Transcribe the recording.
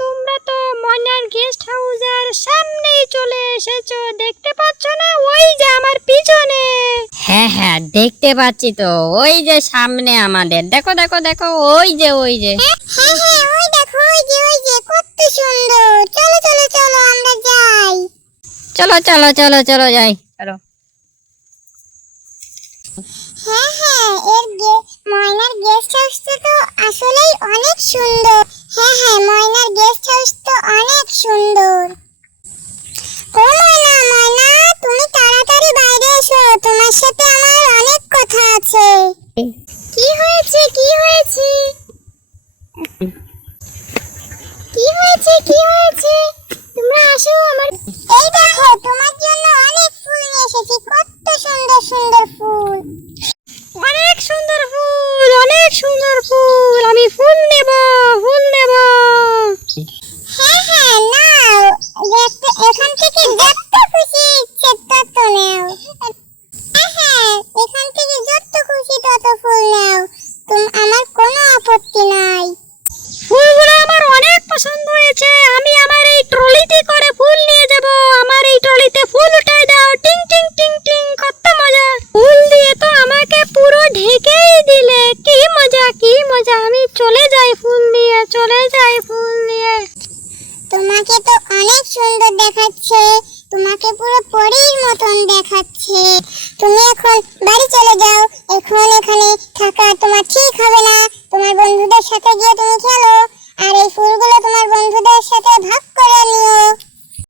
তোমরা তো ময়নার গেস্ট হাউসের সামনেই চলে এসেছো, দেখতে পাচ্ছ না? ওই যে আমার পিছনে। হ্যাঁ হ্যাঁ, দেখতে পাচ্ছি তো, ওই যে সামনে আমাদের। দেখো দেখো দেখো, ওই যে ওই যে। হ্যাঁ হ্যাঁ, ওই দেখো, ওই যে কত সুন্দর। চলো চলো চলো, আমরা যাই। চলো চলো চলো চলো যাই, চলো। হ্যাঁ হ্যাঁ, ময়নার গেস্ট হাউসটা তো আসলেই অনেক সুন্দর। হ্যাঁ হ্যাঁ, ময়নার গেস্ট হাউস তো অনেক সুন্দর। ও ময়না, ময়না, তুমি তাড়াতাড়ি বাইরে এসো, তোমার সাথে আমার অনেক কথা আছে। কি হয়েছে, কি হয়েছে? কি হয়েছে, কি হয়েছে? তোমরা আসো আমার। এই দেখো, তোমার জন্য অনেক ফুল নিয়ে এসেছি, কত সুন্দর সুন্দর ফুল। অনেক সুন্দর ফুল, অনেক সুন্দর ফুল। আমি ফুল নেব, ফুল নেব। হ্যাঁ হ্যাঁ, নাও। এখান থেকে যত খুশি ইচ্ছে তত নাও। হ্যাঁ হ্যাঁ, এখান থেকে যত খুশি তত ফুল নাও, আমার কোনো আপত্তি নাই। ফুলগুলো আমার অনেক পছন্দ হয়েছে। আমি আমার এই ট্রলিতে করে ফুল নিয়ে যাব। আমার এই ট্রলিতে ফুল উঠাই দাও। টিং টিং টিং টিং, কত মজা। ফুল দিয়ে তো আমাকে পুরো ঢেকেই দিলে। কি মজা, কি মজা। আমি চলে যাই ফুল দিয়ে, চলে যাই ফুল দিয়ে। তোমাকে তো অনেক সুন্দর দেখাচ্ছে, তোমাকে পুরো পরীর মতন দেখাচ্ছে। তুমি এখন বাড়ি চলে যাও, এখন এখানে থাকা তোমার ঠিক হবে না। তোমার বন্ধুদের সাথে গিয়ে তুমি খেলো, আর এই ফুলগুলো তোমার বন্ধুদের সাথে ভাগ